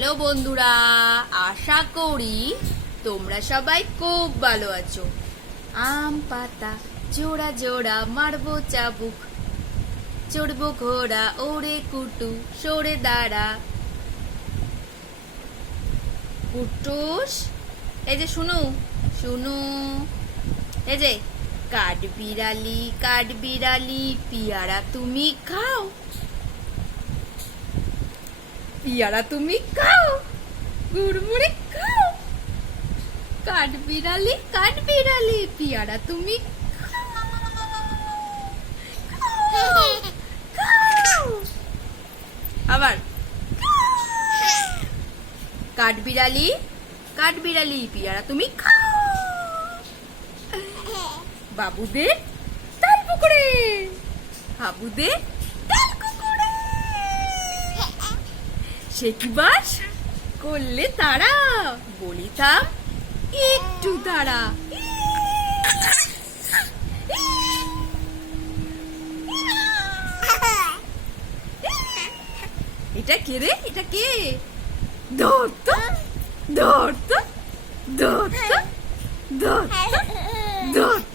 Hello বন্ধুরা, আশা করি তোমরা সবাই খুব ভালো আছো। আম পাতা জোড়া জোড়া মারবো চাবুক, চড়বো ঘোড়া ওরে কুটু সরে দাঁড়া। কুটুস, এই যে শুনু শুনু, এই যে কাঠ বিড়ালি পিয়ারা তুমি খাও, পিয়ারা তুমি খাও, গুড়মুড়ে খাও। কাঠ বিড়ালি পিয়ারা তুমি খাও, খাও। আবার কাঠ বিড়ালি পিয়ারা তুমি খাও। বাবুদের তাল পুকুরে, হাবুদের তাল কুকুরে, সে কি বাস করলে তারা, বলিতাম একটু তারা। এটা কে রে, এটা কে? ধরতো ধরতো ধরতো ধরতো ধরতো